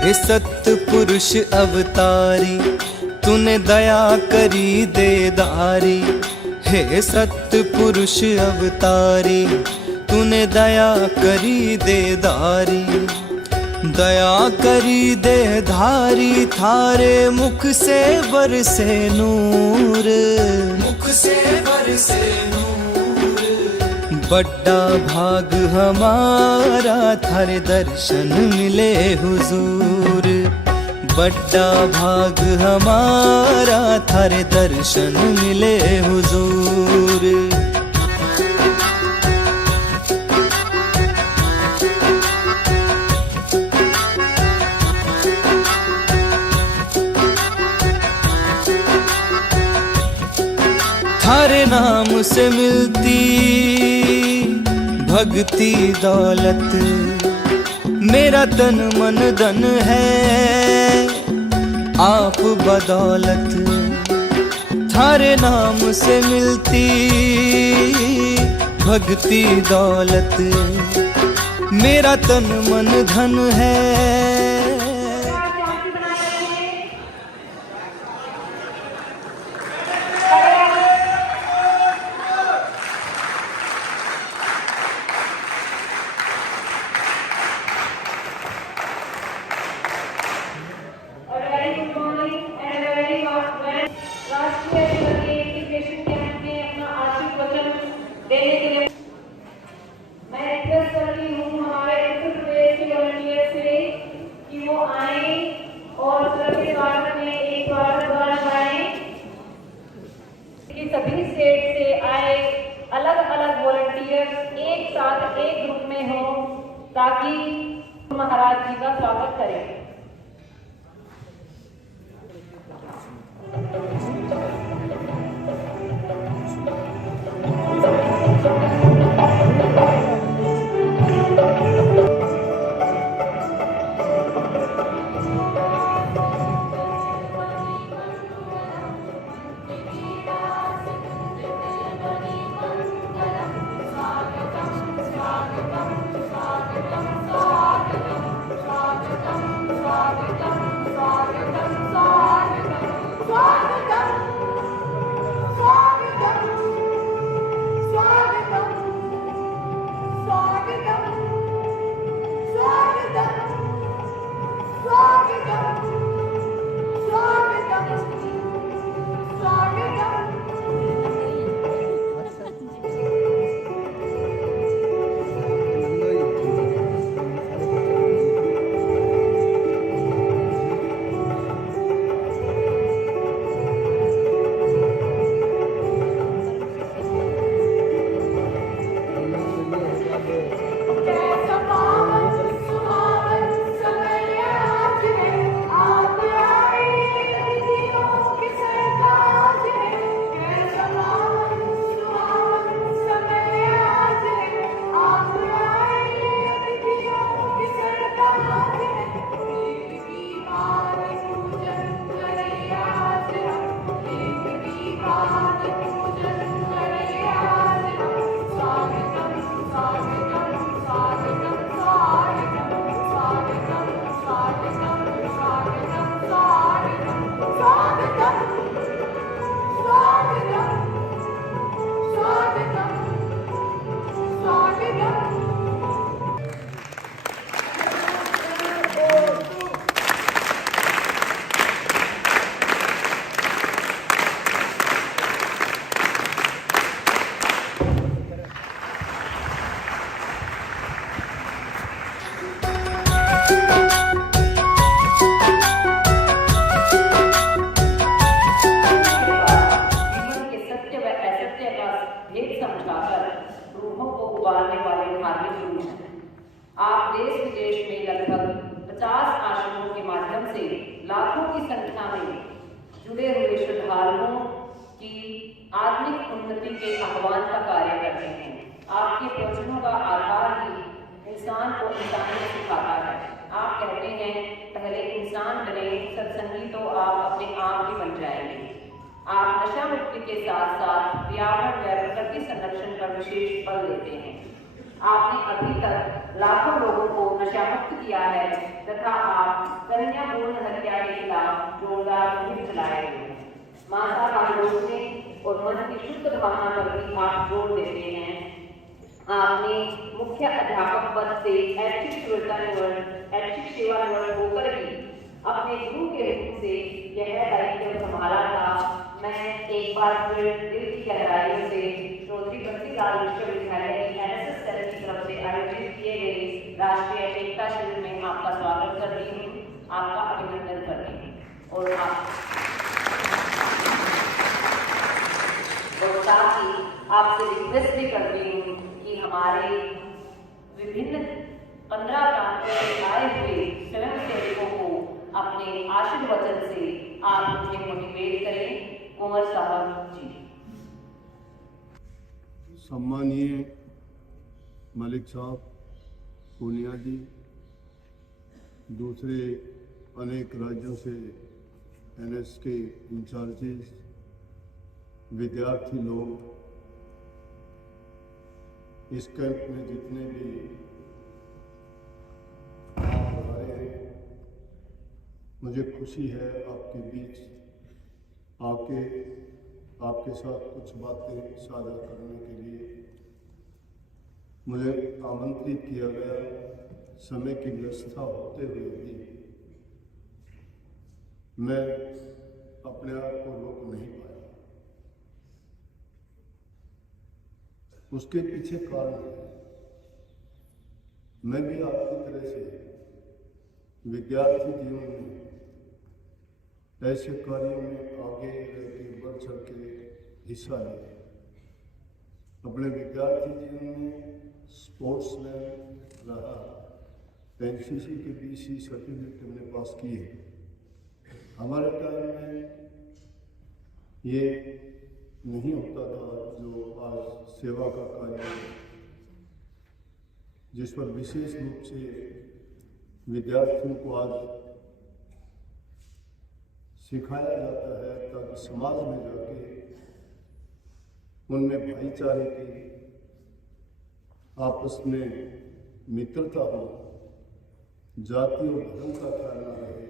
हे सतपुरुष अवतारी, तूने दया करी देदारी। हे सतपुरुष अवतारी, तूने दया करी देदारी। दया करी देधारी, थारे मुख से बरसे नूर, मुख से बरसे नूर। बड़ा भाग हमारा थारे दर्शन मिले हुजूर। बड़ा भाग हमारा थारे दर्शन मिले हुजूर। थारे नाम से मिलती भक्ति दौलत, मेरा तन मन धन है आप बदौलत। थारे नाम से मिलती भक्ति दौलत, मेरा तन मन धन है। सभी स्टेट से आए अलग अलग वॉलंटियर्स एक साथ एक ग्रुप में हो ताकि महाराज जी का स्वागत करें। आप देश विदेश में लगभग 50 आश्रमों के माध्यम से लाखों की संख्या में जुड़े हुए श्रद्धालुओं की आत्मिक उन्नति के आह्वान का कार्य करते हैं। आपके प्रवचनों का आधार ही इंसान को इंसानियत सिखाता है। आप कहते हैं पहले इंसान बने, सत्संगी तो आप अपने आप ही बन जाएंगे। आप नशा मुक्ति के साथ साथ पर्यावरण व प्रकृति संरक्षण पर विशेष बल देते हैं। आपने अभी तक लाखों लोगों को नशामुक्त किया है तथा आप कन्या भ्रूण हत्या के खिलाफ जोरदार मुहिम चलाए हैं। माता का रोकने और मन की शुद्ध भावना पर भी आप जोर देते हैं। आपने मुख्य अध्यापक पद से ऐच्छिक सेवा निवृत्त होकर भी अपने गुरु के रूप से यह दायित्व संभाला था। मैं एक बार फिर दिल की गहराइयों से चौधरी बंसीलाल विश्वविद्यालय की NSS सेल की तरफ से आयोजित किए गए राष्ट्रीय एकता शिविर में आपका स्वागत करती हूँ, आपका अभिनंदन करती हूँ और साथ ही आपसे रिक्वेस्ट भी करती हूँ कि हमारे विभिन्न 15 प्रांतों से आए हुए स्वयंसेवकों को अपने आशीर्वचन से आप मुझे मोटिवेट करें। कुंवर साहब जी। सम्मानीय मलिक साहब, पूनिया जी, दूसरे अनेक राज्यों से NS के इंचार्जेस, विद्यार्थी लोग, इस कैंप में जितने भी आप आए हैं, मुझे खुशी है आपके बीच आके आपके साथ कुछ बातें साझा करने के लिए मुझे आमंत्रित किया गया। समय की व्यवस्था होते हुए भी मैं अपने आप को रोक नहीं पाया। उसके पीछे कारण है, मैं भी आपकी तरह से विद्यार्थी जीवन में ऐसे कार्यों में आगे रह के बढ़ चढ़ के हिस्सा लिया। अपने विद्यार्थी जीवन में स्पोर्ट्स में रहा, NCC के BC सर्टिफिकेट हमने पास किए। हमारे टाइम में ये नहीं होता था जो आज सेवा का कार्य, जिस पर विशेष रूप से विद्यार्थियों को आज सिखाया जाता है ताकि समाज में जाके उनमें भाईचारे की, आपस में मित्रता हो, जाति और धर्म का ख्याल न रहे,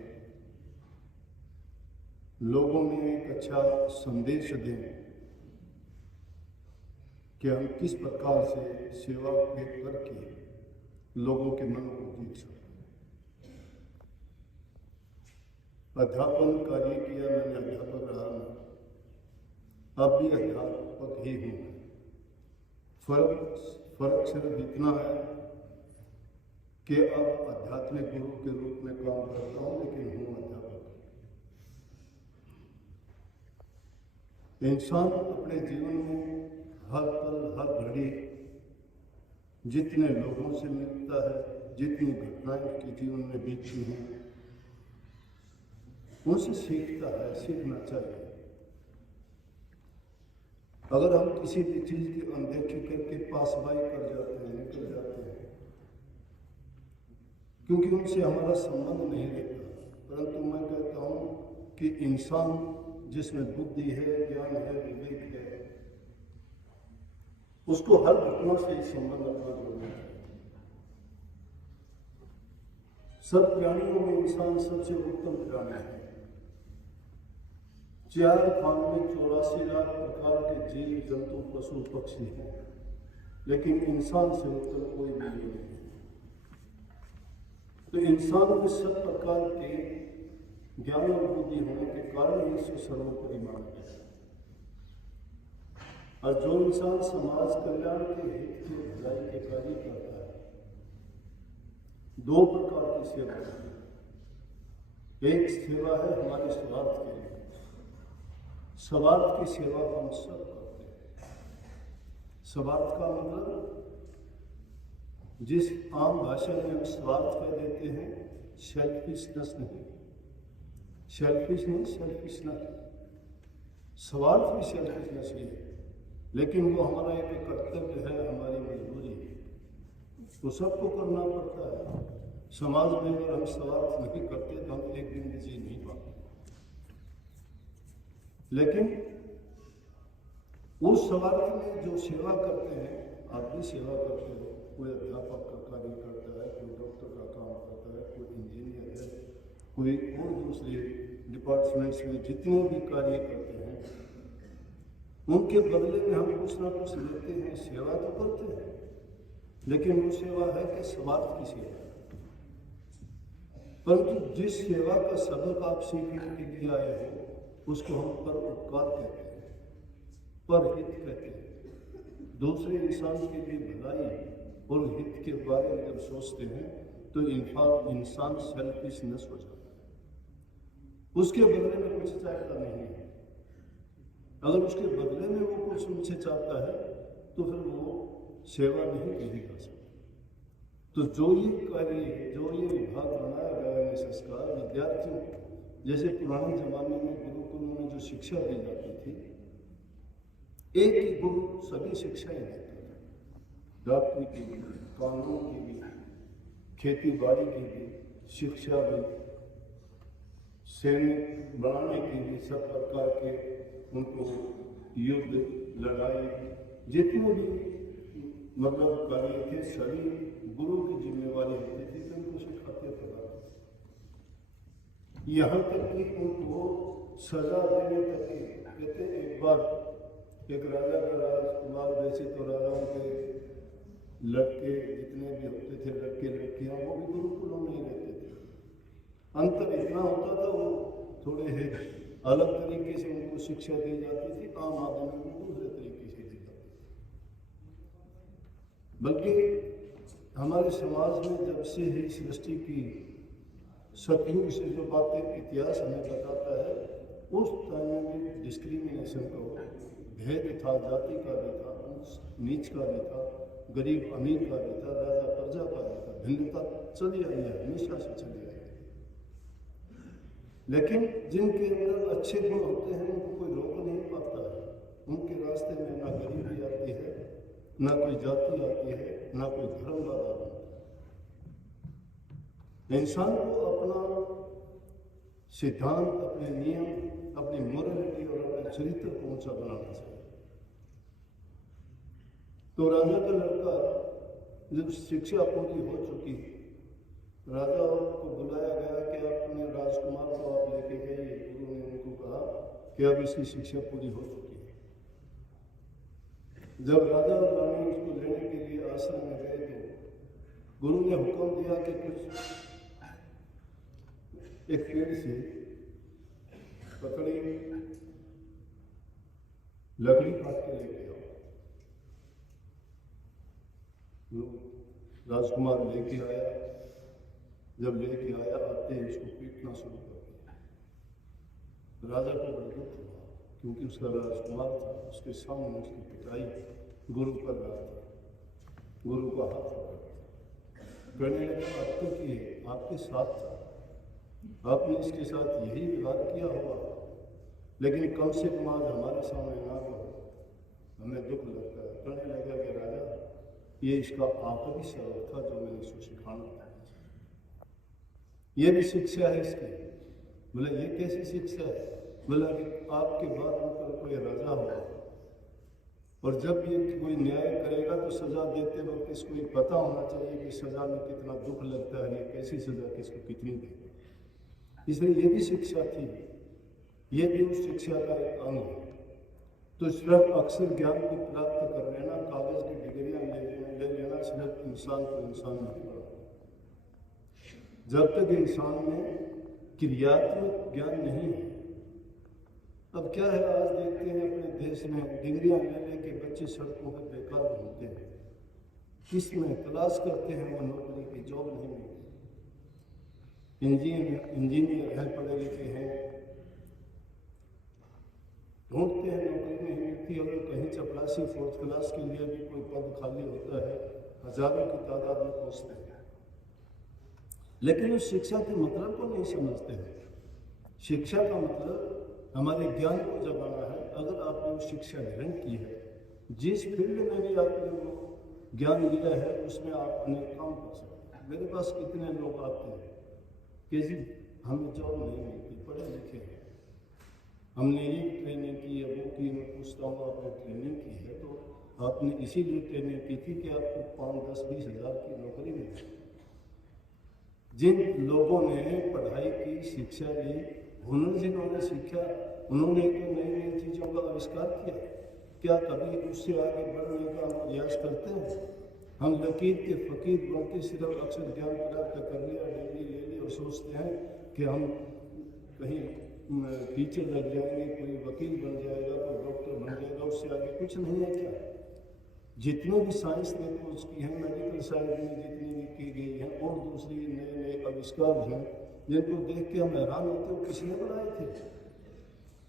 लोगों में एक अच्छा संदेश दें कि हम किस प्रकार से सेवा करके लोगों के मन को जीत सकते। अध्यापन कार्य किया, मैंने अध्यापक रहा, अब भी अध्यापक ही हूँ। फर्क सिर्फ इतना है कि अब आध्यात्मिक गुरु के रूप में काम करता हूँ, लेकिन हूँ अध्यापक। इंसान अपने जीवन में हर पल हर घड़ी जितने लोगों से मिलता है, जितनी घटनाएं उसके जीवन में बीतती हैं, उनसे सीखता है, सीखना चाहिए। अगर हम किसी भी चीज की अनदेखी करके पासबाई कर जाते हैं, निकल जाते हैं, क्योंकि उनसे हमारा संबंध नहीं रहता। परंतु मैं कहता हूँ कि इंसान जिसमें बुद्धि है, ज्ञान है, विवेक है, उसको हर घटना से ही संबंध अपना जोड़ना चाहिए। सब प्राणियों में इंसान सबसे उत्तम प्राणी है। 4 खान में 84 लाख प्रकार के जीव जंतु पशु पक्षी हैं, लेकिन इंसान से उत्तम कोई भी नहीं है। तो इंसान में सब प्रकार के ज्ञान और बुद्धि होने के कारण इससे सर्वोपरि माना गया है। और जो इंसान समाज कल्याण के हित के भलाई के कार्य करता है, 2 प्रकार की सेवा है। एक सेवा है हमारे स्वार्थ के लिए, स्वार्थ की सेवा हम सब करते हैं। स्वार्थ का मतलब जिस आम भाषा में हम स्वार्थ कह देते हैं, सेल्फिशनेस नहीं, सेल्फिशनेस। स्वार्थ भी सेल्फिशनेस ही है, लेकिन वो हमारा एक कर्तव्य है, हमारी मजबूरी है, तो सबको करना पड़ता है। समाज में अगर हम स्वार्थ नहीं करते तो हम एक दिन भी जी नहीं पाते। लेकिन उस स्वार्थ में जो सेवा करते हैं, आप भी सेवा करते हो, कोई अध्यापक का कार्य करता है, कोई डॉक्टर का कोई और दूसरे डिपार्टमेंट्स में जितने भी कार्य करते हैं, उनके बदले में हम कुछ ना कुछ लेते हैं, सेवा तो करते हैं, लेकिन वो सेवा है कि स्वार्थ की सेवा। परंतु जिस सेवा का सबक आप सीखने के लिए आए हो उसको हम पर उपकार कहते हैं, पर हित कहते हैं। दूसरे इंसान के लिए भलाई और हित के बारे में जब सोचते हैं तो इंसान सेल्फिशनेस हो जाता है। उसके बदले में कुछ चाहता नहीं है। अगर उसके बदले में वो कुछ उनसे चाहता है तो फिर वो सेवा नहीं कही जा सकती। तो जो ये कार्य है, जो ये विभाग बनाया गया है संस्कार विद्यार्थियों को, जैसे पुराने जमाने में गुरुकुलों में जो शिक्षा दी जाती थी, एक ही गुरु सभी शिक्षाएं देता था, डॉक्टरी की भी, कानून की भी, खेती बाड़ी की भी, शिक्षा भी, सैनिक बनाने के लिए सब प्रकार के उनको युद्ध लड़ाई जितने भी मतलब कार्य थे सभी गुरु की जिम्मेवारी होती थी कि उनको सिखाते थे। यहाँ तक कि उनको सजा देने तक की कहते एक बार एक राजा का राजकुमार, वैसे तो राजाओं के लड़के जितने भी होते थे लड़के लड़कियां वो भी गुरुकुलों में ही रहते थे। अंतर इतना होता था वो थोड़े है अलग तरीके से उनको शिक्षा दी जाती थी, आम आदमी को दूसरे तरीके से दी जाती थी। बल्कि हमारे समाज में जब से ही सृष्टि की सतयुग से जो बातें इतिहास हमें बताता है, उस टाइम में डिस्क्रिमिनेशन का भेद था, जाति का भी था, नीच का भी था, गरीब अमीर का भी था, राजा प्रजा का भी था, भिन्नता चली आई है, हमेशा से चली आई है। लेकिन जिनके अंदर अच्छे गुण होते हैं उनको कोई रोक नहीं पाता है। उनके रास्ते में ना गरीबी आती है, ना कोई जाति आती है, ना कोई धर्म बाधा बनता है। इंसान को अपना सिद्धांत, अपने नियम, अपनी मोरलिटी और अपने चरित्र को ऊंचा बनाना चाहिए। तो राजा का लड़का जब शिक्षा पूरी हो चुकी, राजा को बुलाया गया कि अपने राजकुमार को आप लेके गए। गुरु ने उनको कहा कि अब इसकी शिक्षा पूरी हो चुकी है। जब राजा और रानी उसको लेने के लिए आश्रम में गए तो गुरु ने हुक्म दिया कि कुछ एक पेड़ से पकड़ी लकड़ी काट के लेके आओ। राजकुमार लेके आया। जब लेके आया आते ही उसको पीटना शुरू कर दिया। राजा को बड़ा दुख हुआ क्योंकि उसका राजकुमार था, उसके सामने उसकी पिटाई गुरु कर रहा था। गुरु का हाथ पकड़ कहने लगा आप तो किए, आपके साथ था, आपने इसके साथ यही व्यवहार किया होगा, लेकिन कम से कम आज हमारे सामने ना करो, हमें दुख लगता है। कहने लगा कि राजा ये इसका आखिरी सबक था जो मैंने इसको सिखाना था। ये भी शिक्षा है इसकी। बोला ये कैसी शिक्षा है? बोला कि आपके बाद ऊपर कोई राजा होगा और जब ये कोई न्याय करेगा तो सजा देते वक्त इसको ये पता होना चाहिए कि सजा में कितना दुख लगता है, ये कैसी सजा किसको कितनी देगी। इसलिए ये भी शिक्षा थी, ये भी उस शिक्षा का एक अंग है। तो सिर्फ अक्षर ज्ञान को प्राप्त कर लेना, कागज की डिग्रियां ले लेना सिर्फ इंसान को इंसान नहीं बनाता। जब तक इंसान में क्रियात्मक ज्ञान नहीं है। अब क्या है, आज देखते हैं अपने देश में डिग्रियां ले लेके बच्चे सड़कों पर बेकार घूमते हैं, किसमें तलाश करते हैं वो नौकरी की, जॉब नहीं मिलती। इंजीनियर हैं, पढ़े लिखे हैं, ढूंढते हैं नौकरी नहीं मिलती। अगर कहीं चपरासी 4th क्लास के लिए भी कोई पद खाली होता है, हजारों की तादाद में पहुंचते हैं, लेकिन उस शिक्षा के मतलब को नहीं समझते हैं। शिक्षा का मतलब हमारे ज्ञान को जगाना है। अगर आपने वो शिक्षा ग्रहण की है, जिस फील्ड में भी आपने वो ज्ञान लिया है, उसमें आप अनेक काम कर सकते हैं। मेरे पास कितने लोग आते हैं कि जी हमें जॉब नहीं मिलती, पढ़े लिखे हैं, हमने ये ट्रेनिंग की है, वो की। मैं पूछता हूँ आपने ट्रेनिंग की है तो आपने इसीलिए ट्रेनिंग की थी कि आपको 5, 10, 20 हज़ार की नौकरी मिले। जिन लोगों ने पढ़ाई की, शिक्षा ली, हुनर जिन्होंने सीखा, उन्होंने तो नई नई चीज़ों का आविष्कार किया। क्या कभी उससे आगे बढ़ने का हम प्रयास करते हैं? हम लकीर के फकीर बन के सिर्फ अक्षर ज्ञान प्राप्त कर लिया, डिग्री ले ली और सोचते हैं कि हम कहीं टीचर लग जाएंगे, कोई वकील बन जाएगा, कोई डॉक्टर बन जाएगा, उससे आगे कुछ नहीं है। क्या जितने भी साइंस ने खोज की है, मेडिकल साइंस में जितनी भी की गई है और दूसरी नए नए आविष्कार हैं जिनको देख के हम हैरान होते हैं, किसने बनाए थे?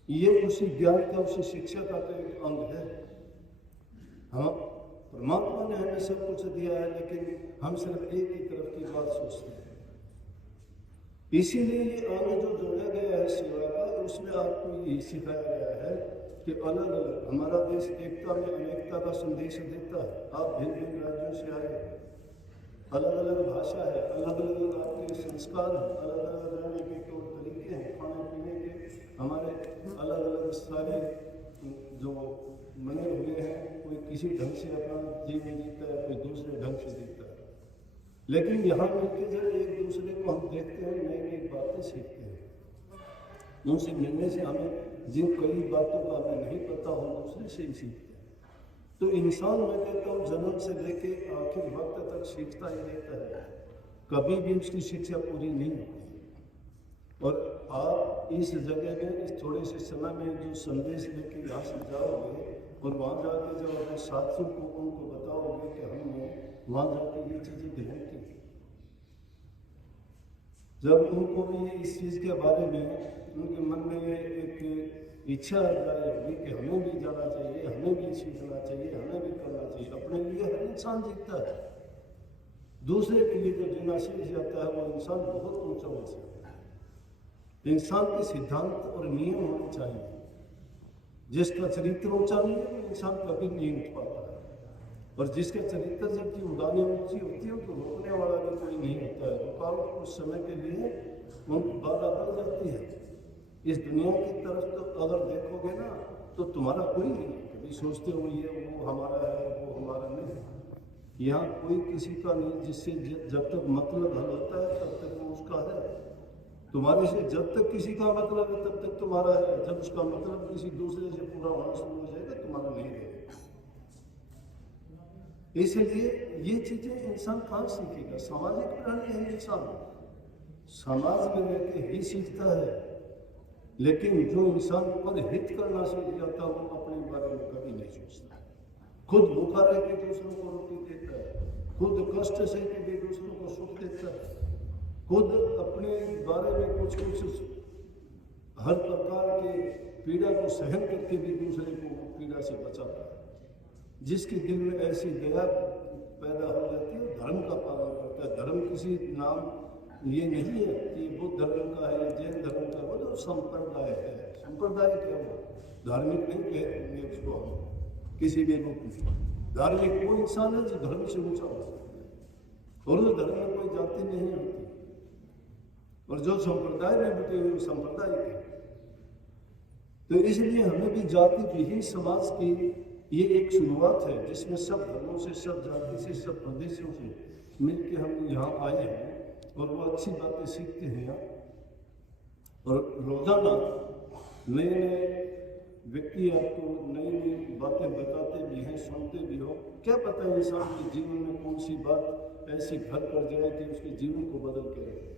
ये उसी ज्ञान का, उसी शिक्षा का तो एक अंग है। हाँ, परमात्मा ने हमें सब कुछ दिया है, लेकिन हम सिर्फ एक ही तरफ की बात सोचते हैं। इसीलिए ये अंग जो जोड़ा गया है सेवा का, उसमें आपको यही सिखाया गया है कि अलग अलग हमारा देश एकता में अनेकता का संदेश देता है। आप भिन्न भिन्न राज्यों से आए हैं, अलग अलग भाषा है, अलग अलग आपके संस्कार हैं, अलग अलग रहने के तौर तरीके हैं, खाने पीने के हमारे अलग अलग सारे जो बने हुए हैं। कोई किसी ढंग से अपना जीवन जीता है, कोई दूसरे ढंग से जीता है, लेकिन यहाँ मिलकर जब एक दूसरे को हम देखते हैं, नई नई बातें सीखते हैं। उनसे मिलने से हमें जिन कई बातों का हमें नहीं पता हो, दूसरे से ही सीखते हैं। तो इंसान, मैं कहता हूँ, जन्म से लेके आखिर वक्त तक सीखता ही रहता है, कभी भी उसकी शिक्षा पूरी नहीं होती। और आप इस जगह में इस थोड़े से समय में जो संदेश लेके यहाँ से जाओगे और वहाँ जाके जब अपने साथियों को उनको बताओगे कि हमने वहाँ जाके ये चीज़ें ग्रहण की, जब उनको भी इस चीज़ के बारे में उनके मन में एक इच्छा जारी होगी कि हमें भी जाना चाहिए, हमें भी सीखना चाहिए, हमें भी करना चाहिए। अपने लिए हर इंसान जीतता है, दूसरे के लिए जो जीना सीख जाता है वो इंसान बहुत ऊंचा हो सकता है। इंसान के सिद्धांत और नियम होने चाहिए। जिसका चरित्र ऊंचा नहीं है वो इंसान कभी नहीं उठ पाता है, और जिसके चरित्र जबकि उड़ाने ऊंची होती है तो रोकने वाला भी कोई नहीं होता है। रुकावट कुछ समय के लिए उनकी बाधा बढ़ जाती है। इस दुनिया की तरफ तो अगर देखोगे ना तो तुम्हारा कोई नहीं है। कभी सोचते हो ये वो हमारा है, वो हमारा नहीं। यहाँ कोई किसी का नहीं, जिससे जब तक मतलब हल होता है तब तक वो उसका है। तुम्हारे से जब तक किसी का मतलब है तब तक तुम्हारा है, जब उसका मतलब किसी दूसरे से पूरा होना शुरू हो जाएगा तुम्हारा नहीं रहेगा। इसलिए ये चीजें इंसान कहाँ सीखेगा? सामाजिक प्राणी है इंसान, समाज में रहकर ही सीखता है। लेकिन जो इंसान पर हित करना सीख जाता है वो अपने बारे में कभी नहीं सोचता। खुद भूखा रह के दूसरों को रोटी देता है, खुद कष्ट सह के भी दूसरों को सुख देता है, खुद अपने बारे में कुछ हर प्रकार के पीड़ा को सहन करके भी दूसरे को पीड़ा से बचाता है। जिसके दिल में ऐसी दया पैदा हो जाती है धर्म का पालन करता है। धर्म किसी नाम ये नहीं है कि बुद्ध धर्म का है या जैन धर्म का, वो तो संप्रदाय है। संप्रदाय क्या हुआ? धार्मिक नहीं कहेंगे उसको हम किसी भी रूप में। धार्मिक वो इंसान है जो धर्म से ऊंचा हो सकता है, और उस धर्म में कोई जाति नहीं होती। और जो संप्रदाय में बटे हुए वो संप्रदाय के। तो इसलिए हमें भी जाति विहीन समाज की ये एक शुरुआत है, जिसमें सब धर्मों से, सब जाति से, सब प्रदेशों से मिलकर हम यहाँ आए हैं और वो अच्छी बातें सीखते हैं यहाँ। और रोजाना नए नए व्यक्ति आपको नई नई बातें बताते भी हैं, सुनते भी हो। क्या पता है इंसान के जीवन में कौन सी बात ऐसी घर कर जाए कि उसके जीवन को बदल के रखे।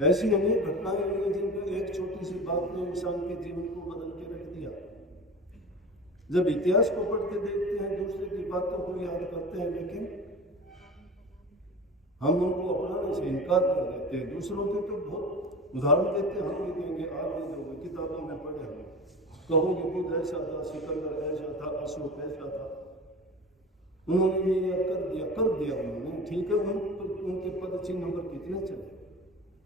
ऐसी अनेक घटनाएं हुई हैं जिनको एक छोटी सी बात ने इंसान के जीवन को बदल के रख दिया। जब इतिहास को पढ़ के देखते हैं, दूसरे की बातों को याद करते हैं, लेकिन हम उनको अपनाने से इनकार कर देते हैं। दूसरों के तो बहुत उदाहरण देते हैं, हम भी देंगे, आप भी दोगे, किताबों में पढ़े हम। कहोगे बुद्ध ऐसा था, सिकंदर ऐसा था, अशोक ऐसा था, उन्होंने ये कर दिया उन्होंने। ठीक है, उनके पद चिन्ह पर कितने चले।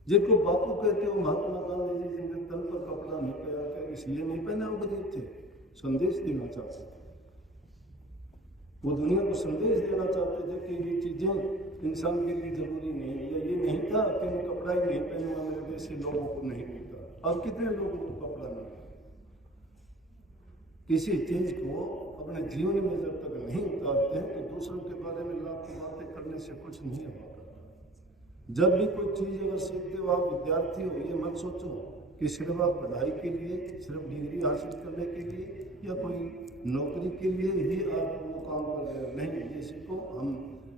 जिनको बापू कहते हो महात्मा गांधी जी, जिनके तन पर कपड़ा नहीं पहना था, इसलिए नहीं पहना, वो गरीब थे, संदेश देना चाहते थे। वो दुनिया को संदेश देना चाहते थे कि ये चीजें इंसान के लिए जरूरी नहीं है। ये नहीं था कि मैं कपड़ा ही नहीं पहनूंगा, मेरे जैसे लोगों को नहीं मिलता। अब कितने लोगों को कपड़ा नहीं, किसी चीज को अपने जीवन में जब तक नहीं उतारते हैं तो दूसरों के बारे में लाख बातें करने से कुछ नहीं होगा। जब भी कोई चीज़ अगर सीखते हो आप विद्यार्थी हो, ये मत सोचो कि सिर्फ आप पढ़ाई के लिए, सिर्फ डिग्री हासिल करने के लिए या कोई नौकरी के लिए ही आप वो काम कर रहे हो। नहीं, ये सीखो हम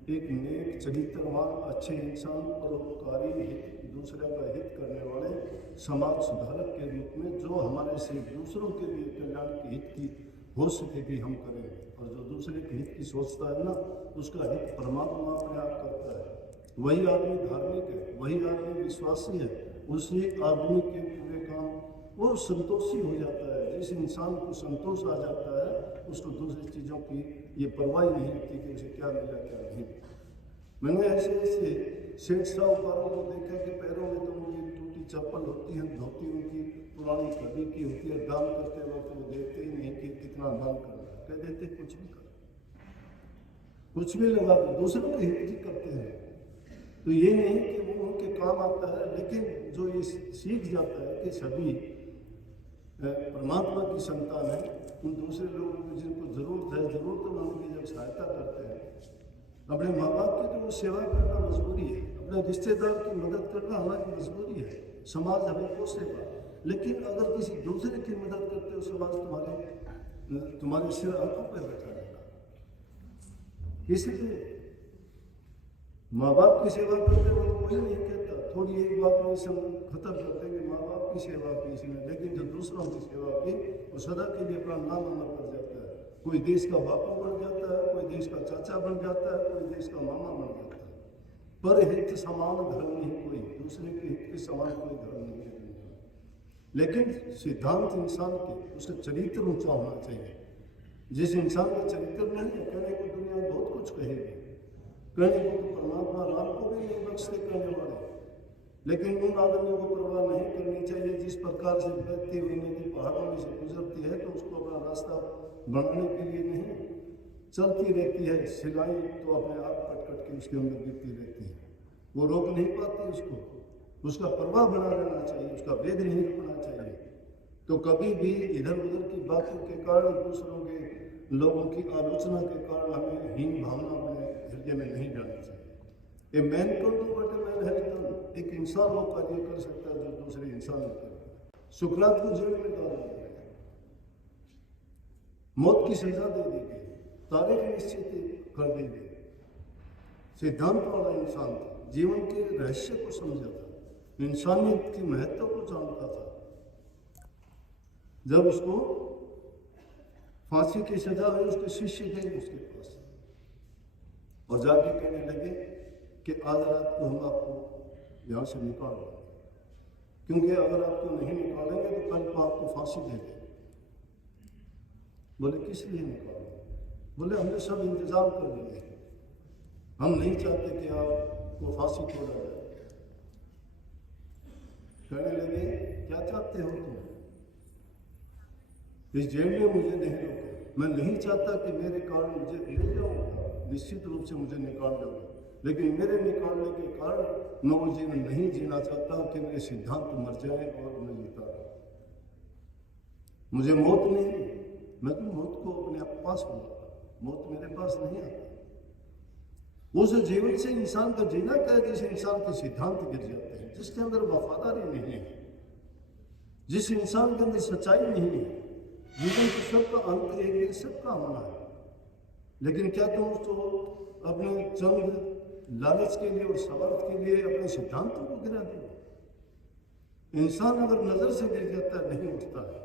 एक नेक चरित्रवान अच्छे इंसान, परोपकारी हित, दूसरे का हित करने वाले समाज सुधारक के रूप में जो हमारे से दूसरों के लिए कल्याण के हित की हो सके कि हम करें। और जो दूसरे के हित की सोचता है ना, उसका हित परमात्मा अपने आप करता है। वही आदमी धार्मिक है, वही आदमी विश्वासी है, उसी आदमी के पूरे काम वो संतोषी हो जाता है। जिस इंसान को संतोष आ जाता है उसको दूसरी चीज़ों की ये परवाह नहीं होती कि उसे क्या मिला क्या नहीं। मैंने ऐसे ऐसे सेठ साहूकारों को देखा कि पैरों में तो उनकी टूटी चप्पल होती है, धोती उनकी पुरानी कभी की होती है, दान करते वक्त वो देखते ही नहीं कि कितना दान करना है, कह देते कुछ भी कर, कुछ भी लगा दो, दूसरों के हित की करते हैं। तो ये नहीं कि वो उनके काम आता है, लेकिन जो ये सीख जाता है कि सभी परमात्मा की संतान है, उन दूसरे लोगों को जिनको जरूरत है, जरूरतमंद की जब सहायता करते हैं, अपने माँ बाप की तो वो सेवा करना मजबूरी है, अपने रिश्तेदार की मदद करना हमारी मजबूरी है, समाज हमें वो सेवा। लेकिन अगर किसी दूसरे की मदद करते हो, समाज तुम्हारे सिर आंखों पर बैठा रहेगा। इसलिए माँ बाप की सेवा करते वक्त कोई नहीं कहता, थोड़ी एक बात में सब खत्म करते कि माँ बाप की सेवा की इसने, लेकिन जो दूसरों की सेवा की वो सदा के लिए अपना नाम अमर कर जाता है। कोई देश का बापू बन जाता है, कोई देश का चाचा बन जाता है, कोई देश का मामा बन जाता है। पर हित समान धर्म नहीं, कोई दूसरे के हित के समान कोई धर्म नहीं है दुनिया में। लेकिन सिद्धांत इंसान के, उसका चरित्र ऊंचा होना चाहिए। जिस इंसान का चरित्र नहीं है, कहने को दुनिया बहुत कुछ कहेगी, कहने को तो परमात्मा राम को भी नहीं बख्शते कहने वाले, लेकिन उन आदमियों को परवाह नहीं करनी चाहिए जिस प्रकार से बहती हुई नदी पहाड़ों में से गुजरती है तो उसको अपना रास्ता बनाने के लिए नहीं, चलती रहती है। सिलाई तो अपने आप कट कट के उसके अंदर गिरती रहती है, वो रोक नहीं पाती उसको। उसका प्रवाह बना रहना चाहिए, उसका वेग नहीं रुकना चाहिए। तो कभी भी इधर उधर की बातों के कारण, दूसरों के लोगों की आलोचना के कारण हमें हीन भावना अपने हृदय में नहीं जानी चाहिए। ए मैन को do what a man has done, एक इंसान वो कार्य कर सकता है जो दूसरे इंसान ने किया। सुकरात को जेल में डाल दिया गया, मौत की सजा दे दी गई, तारीख निश्चित कर दी गई। सिद्धांत वाला इंसान था, जीवन के रहस्य को समझा था, इंसानियत की महत्व को जानता था। जब उसको फांसी की सजा हुई, उसके शिष्य गए उसके पास और जाके कहने लगे कि आज रात को हम आपको यहाँ से निकाल देंगे, क्योंकि अगर आपको नहीं निकालेंगे तो कल को आपको फांसी दे देंगे। बोले किस लिए निकालेंगे? बोले हमने सब इंतजाम कर लिए, हम नहीं चाहते कि आपको फांसी तोड़ा जाए। कहने लगे क्या चाहते हो तुम? इस जेल में मुझे नहीं रोके, मैं नहीं चाहता कि मेरे कारण मुझे ले जाओ, निश्चित रूप से मुझे निकाल दोगे, लेकिन मेरे निकालने के कारण मैं वो जीवन नहीं जीना चाहता कि मेरे सिद्धांत मर जाए और मैं जीता। मुझे मौत नहीं, मैं तो मौत को अपने आप पास बुलाता, मौत मेरे पास नहीं आता। उस जीवन से इंसान का जीना क्या है जिस इंसान के सिद्धांत गिर जाते हैं, जिसके अंदर वफादारी नहीं है, जिस इंसान के अंदर सच्चाई नहीं है। जीवन तो सबका अंत एक है, सबका होना है, लेकिन क्या तुम उसको अपने चंद लालच के लिए और स्वार्थ के लिए अपने सिद्धांतों को गिरा दो? इंसान अगर नजर से गिर जाता है नहीं उठता है,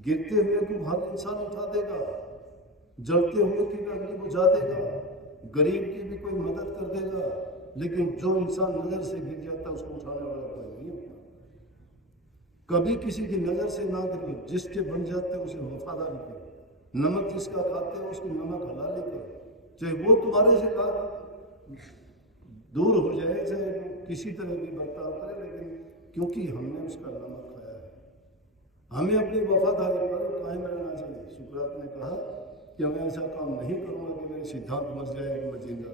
गिरते हुए को हर इंसान उठा देगा, जलते हुए की भी अग्नि बुझा देगा, गरीब की भी कोई मदद कर देगा, लेकिन जो इंसान नजर से गिर जाता है उसको उठाने वाला कोई नहीं होता। कभी किसी की नजर से ना गिरो, जिसके बन जाते हैं उसे वफादारी करो। नमक जिसका खाते हो उसको नमक हलाली करो, चाहे वो तुम्हारे से दूर हो जाए, चाहे किसी तरह की बर्ताव करे, लेकिन क्योंकि हमने उसका नमक खाया है, हमें अपनी वफादारी पर कायम रहना चाहिए। सुकरात ने कहा कि मैं ऐसा काम नहीं करूँगा कि मेरे सिद्धांत मर जाए, मैं जिंदा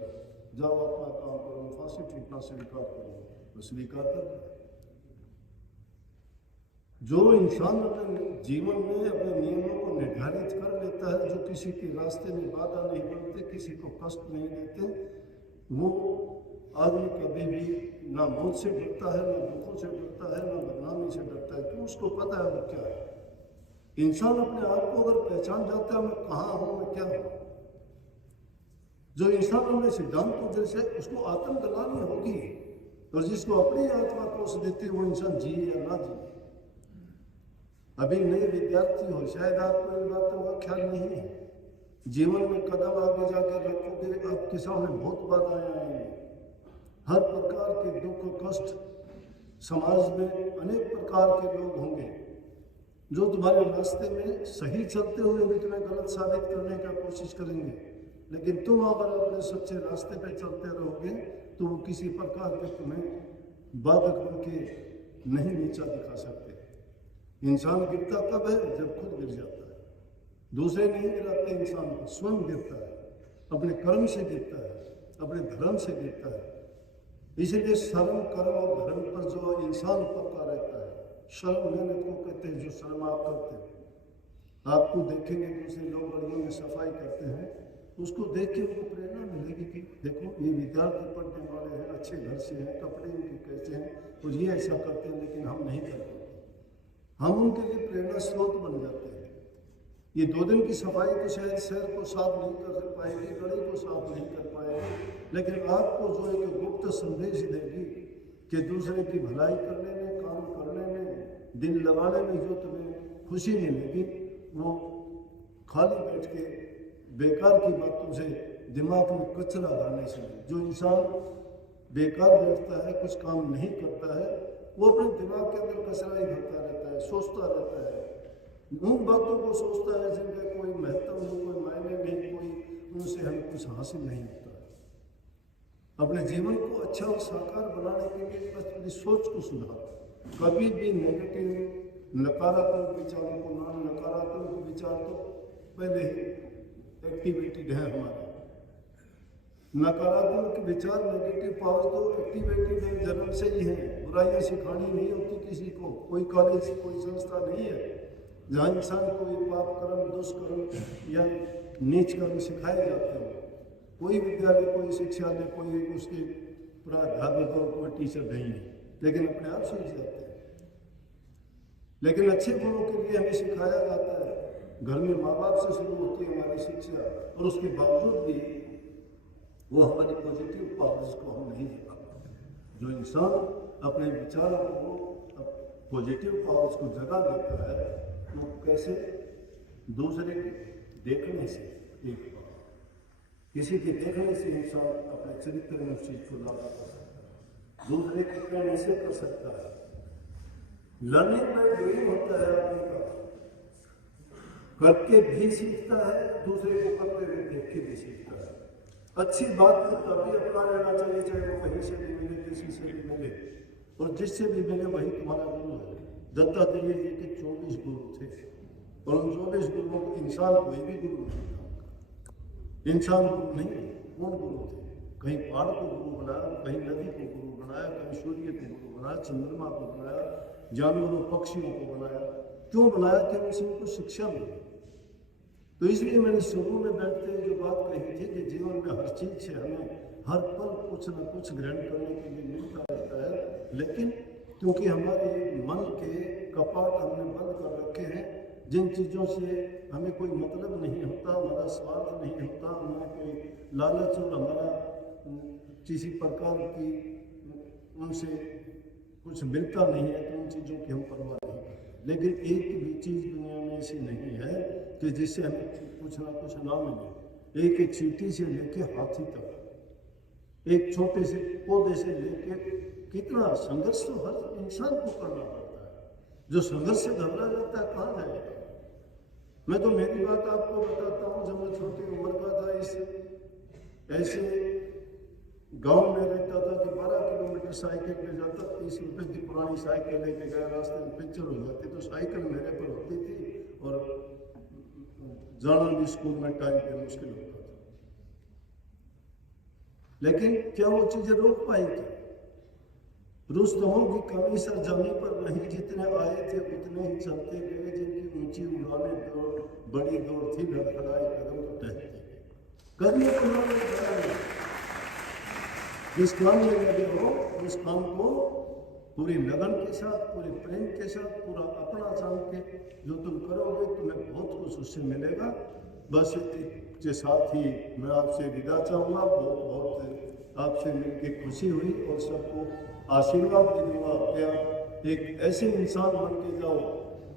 जाओ अपना काम करो, फांसी टूटना स्वीकार करो, तो स्वीकार कर। जो इंसान अपने जीवन में अपने नियमों को निर्धारित कर लेता है, जो किसी के रास्ते में बाधा नहीं बनते, किसी को कष्ट नहीं देते, वो आदमी कभी भी ना मौत से डरता है, ना दुखों से डरता है, ना बदनामी से डरता है, क्यों? उसको पता है वो क्या है। इंसान अपने आप को अगर पहचान जाता है मैं कहाँ हूँ, मैं क्या हूँ, जो इंसान अपने सिद्धांतों जैसे उसको आत्म गलानी होगी, और जिसको अपनी आत्मा कोस देती है वो इंसान जिए या ना जिए। अभी नए विद्यार्थी हो, शायद आपको इन बातों का ख्याल नहीं है। जीवन में कदम आगे जाकर रखोगे, आपके सामने बहुत बाधाएं आएंगी, हर प्रकार के दुख कष्ट, समाज में अनेक प्रकार के लोग होंगे जो तुम्हारे रास्ते में सही चलते हुए भी तुम्हें गलत साबित करने का कोशिश करेंगे, लेकिन तुम अगर अपने सच्चे रास्ते पे चलते रहोगे तो वो किसी प्रकार के तुम्हें बाधक बनके नहीं नीचा दिखा सकते। इंसान गिरता कब है? जब खुद गिर जाता है। दूसरे नहीं गिराते इंसान को, स्वयं गिरता है, अपने कर्म से गिरता है, अपने धर्म से गिरता है। इसलिए शर्म कर्म और धर्म पर जो इंसान पक्का रहता है, शर्म मेहनत को कहते हैं, जो शर्म आप करते हैं। आपको देखेंगे दूसरे लोग गलियों में सफाई करते हैं, उसको देख के उनको प्रेरणा मिलेगी कि देखो ये विद्यार्थी पढ़ने वाले हैं, अच्छे घर से हैं, कपड़े उनके कैसे हैं, और ये ऐसा करते हैं, लेकिन हम नहीं करते। हम उनके लिए प्रेरणा स्रोत बन जाते हैं। ये 2 दिन की सफाई तो शायद शहर को साफ नहीं कर पाएगी, गली को साफ नहीं कर पाएगी, लेकिन आपको जो एक गुप्त संदेश देगी कि दूसरे की भलाई करने में, काम करने में, दिल लगाने में जो तुम्हें खुशी मिलेगी, वो खाली बैठ के बेकार की बातों से, दिमाग में कचरा डालने से। जो इंसान बेकार बैठता है, कुछ काम नहीं करता है, वो अपने दिमाग के अंदर कचरा ही भरता रहता है, सोचता रहता है, उन बातों को सोचता है जिनका कोई महत्व नहीं, कोई मायने नहीं, कोई उनसे हमें कुछ हासिल नहीं होता। अपने जीवन को अच्छा और साकार बनाने के लिए बस अपनी सोच को सुधार। कभी भी नेगेटिव नकारात्मक विचारों को ना, नकारात्मक विचार तो पहले ही एक्टिवेटेड है हमारे। नकारात्मक विचार, नेगेटिव पावर तो एक्टिवेटेड है, जन्म से ही है। बुराइयां सिखानी नहीं होती किसी को। कोई कॉलेज, कोई संस्था नहीं है जहाँ इंसान को ये पाप कर्म, दुष्कर्म या नीच कर्म सिखाए जाते हो। कोई विद्यालय, कोई शिक्षालय, कोई उसके प्राध्यापक और कोई टीचर नहीं है, लेकिन अपने आप सीख जाते हैं। लेकिन अच्छे गुणों के लिए हमें सिखाया जाता है। घर में माँ बाप से शुरू होती है हमारी शिक्षा, और उसके बावजूद भी वो हमारी पॉजिटिव पावर्स को हम नहीं दिखा पाते। जो इंसान अपने विचारों को, पॉजिटिव पावर्स को जगा देता है, वो कैसे? दूसरे के देखने से, एक किसी के देखने से इंसान अपने चरित्र में उस चीज को लागू कर सकता है, दूसरे के कहने से कर सकता है। लर्निंग बाय डूइंग होता है आदमी का, करके भी सीखता है, दूसरे को करते हुए देख के भी सीखता है। अच्छी बात को तभी अपना लेना चाहिए, चाहे वो कहीं से भी मिले, किसी से भी मिले, और जिससे भी मिले वही तुम्हारा गुरु है। दत्तात्रेय जी के 24 गुरु थे, और उन 24 गुरुओं को इंसान कोई भी गुरु नहीं था। इंसान गुरु नहीं, कौन गुरु थे? कहीं पहाड़ को गुरु बनाया, कहीं नदी को गुरु बनाया, कहीं सूर्य को गुरु बनाया, चंद्रमा को बनाया, जानवरों पक्षियों को बनाया। क्यों बनाया? कि उनसे उनको शिक्षा मिली। तो इसलिए मैंने शुरू में बैठते हुए जो बात कही थी कि जीवन में हर चीज से हमें हर पल कुछ न कुछ ग्रहण करने के लिए मिलता रहता है, लेकिन क्योंकि हमारे मन के कपाट हमने बंद कर रखे हैं, जिन चीज़ों से हमें कोई मतलब नहीं होता, हमारा स्वार्थ नहीं होता, हमें कोई लालच और हमारा किसी प्रकार की उनसे कुछ मिलता नहीं है, तो उन चीज़ों की हम परवाह नहीं करते। लेकिन एक भी चीज़ दुनिया में ऐसी नहीं है कि जिससे हमें कुछ ना कुछ ना मिले। एक एक चींटी से लेके हाथी तक, एक छोटे से पौधे से लेके कितना संघर्ष तो हर इंसान को करना पड़ता है। जो संघर्ष से घबरा जाता है कहाँ जाएगा? मैं तो मेरी बात आपको बताता हूँ। जब मैं छोटी उम्र का था, इस ऐसे गांव में रहता था कि 12 किलोमीटर साइकिल पे जाता। 30 रुपए की पुरानी साइकिल लेके गया, रास्ते में पंचर हो जाती तो साइकिल मेरे पर होती थी, और जाना भी स्कूल में टाइम पे मुश्किल होता था। लेकिन क्या वो चीजें रोक पाई थी? रुस्तमों की कमी सरजमी पर नहीं, जितने आए थे उतने ही चलते गए। जिनकी ऊंची उड़ाने दौड़, बड़ी दौड़ थी, लड़खड़ाए कदम तो टहलते गए। करने को जिस काम में लगे हो उस काम को पूरी लगन के साथ, पूरे प्रेम के साथ, पूरा अपना जान के जो तुम करोगे तुम्हें बहुत कुछ उससे मिलेगा। बस के साथ ही मैं आपसे विदा चाहूँगा। बहुत बहुत आपसे मिलकर खुशी हुई और सबको आशीर्वाद भी दूंगा कि आप एक ऐसे इंसान बन के जाओ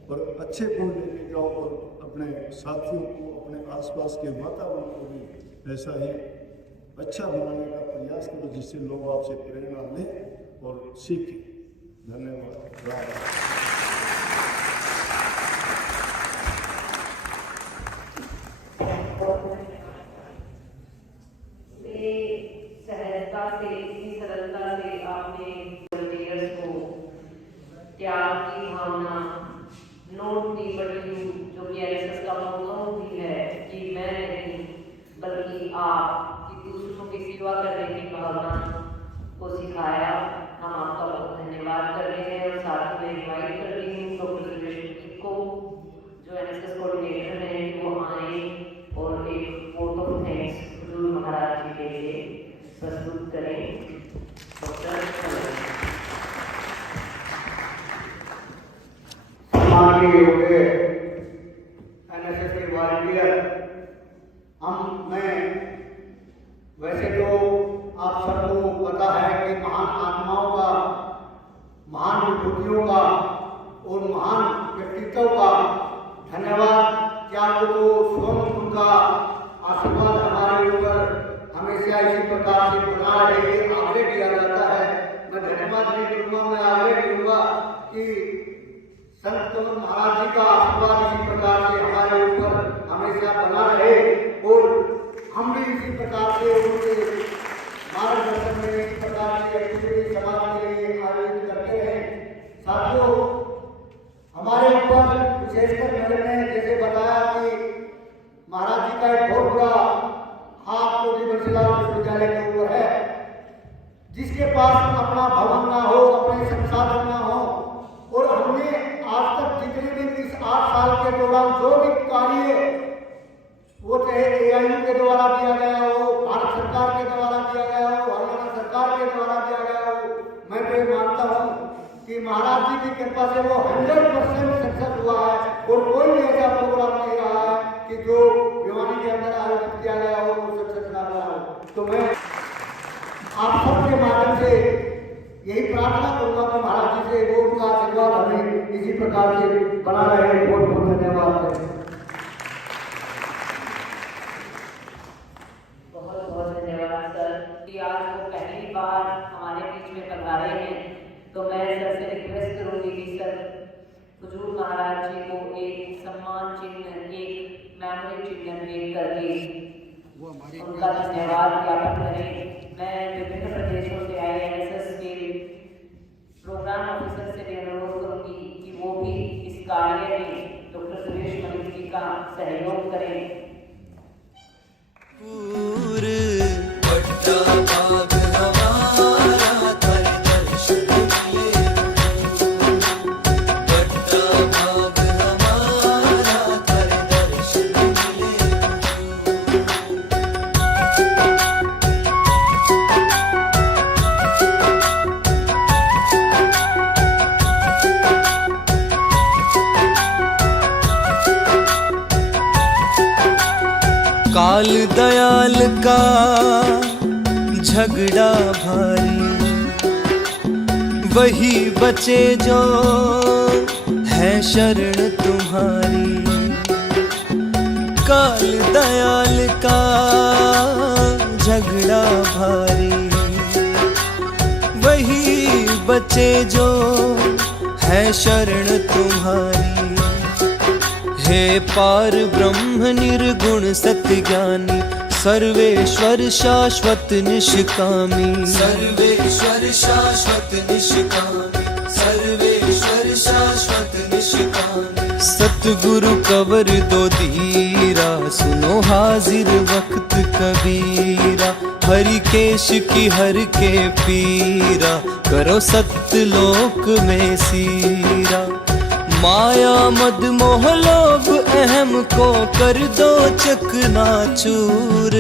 और अच्छे गुण लेके जाओ और अपने साथियों को, अपने आसपास के वातावरण को भी ऐसा ही अच्छा बनाने का प्रयास करो जिससे लोग आपसे प्रेरणा लें और सीखें। धन्यवाद। सहजता से, इतनी सरलता से आपने वॉलंटियर्स को त्याग की भावना, नोट दी बड़ी जो कि एनएसएस का मोटो भी है कि मैं नहीं बल्कि आप की दूसरों की सेवा करने की भावना को सिखाया। हम आपका बहुत धन्यवाद करते हैं और साथ में इनवाइट करती हूँ डॉक्टर सुरेश को जो एनएसएस कोऑर्डिनेटर हैं कि वो आए और एक vote of thanks Guru Maharaj जी के लिए प्रस्तुत करें। डॉक्टर सम्मान के योग्य एनएसएस के वॉलंटियर मैं वैसे तो आप सबको पता है कि महान आत्माओं का, महान विभूतियों का और महान व्यक्तित्व का धन्यवाद क्या तो स्वयं उनका आशीर्वाद हमारे ऊपर हमेशा इसी प्रकार से बना रहे आग्रह किया जाता है। मैं धन्यवाद नहीं करूँगा, मैं आग्रह करूँगा कि संत कमल महाराज जी का आशीर्वाद इसी प्रकार से हमारे ऊपर हमेशा बना रहे और हम भी इसी प्रकार से उनके मार्गदर्शन में इस प्रकार की एक्टिविटी समाज के लिए आयोजित करते हैं। साथियों, हमारे ऊपर विशेषकर मैंने जैसे बताया कि महाराज जी का एक बहुत बड़ा हाथ तो बंसीलाल विश्वविद्यालय के ऊपर है, जिसके पास अपना भवन ना हो, अपने संसाधन ना हो और हमने आज तक जितने भी इस 8 साल के दौरान जो भी कार्य वो चाहे एआईयू के द्वारा दिया गया हो, भारत सरकार के द्वारा दिया गया हो, हरियाणा सरकार के द्वारा दिया गया हो, मैं तो ये मानता हूँ कि महाराज जी की कृपा से वो 100% सक्सेस हुआ है और कोई भी ऐसा प्रोग्राम नहीं रहा है कि जो भिवानी के अंदर आयोजित किया गया हो वो सक्सेस ना रहा हो। तो मैं आप सबके माध्यम से यही प्रार्थना करूंगा कि महाराज जी से वो उनका आशीर्वाद हमें इसी प्रकार से बना रहे। बहुत बहुत धन्यवाद। बहुत बहुत धन्यवाद सर कि आज वो पहली बार हमारे बीच में पधारे हैं। तो मैं सर से रिक्वेस्ट करूंगी कि सर हुजूर महाराज जी को एक सम्मान चिन्ह, एक मेमोरी चिन्ह भेंट करके उनका धन्यवाद ज्ञापन करें। मैं विभिन्न प्रदेशों से आए एनएसएस के प्रोग्राम ऑफिसर से भी अनुरोध करूंगी कि वो भी इस कार्य में डॉक्टर सुरेश मलिक जी का सहयोग करें। काल दयाल का झगड़ा भारी, वही बचे जो है शरण तुम्हारी। काल दयाल का झगड़ा भारी, वही बचे जो है शरण तुम्हारी। हे पार ब्रह्म निर्गुण सत्य ज्ञानी, सर्वेश्वर शाश्वत निष्कामी। सर्वेश्वर शाश्वत निष्कामी, सर्वेश्वर शाश्वत निष्कामी। सतगुरु कवर दो धीरा, सुनो हाजिर वक्त कबीरा। हरि केश की हर के पीरा, करो सत्यलोक में सीरा। माया मद मोह लोभ अहम को कर दो चकनाचूर।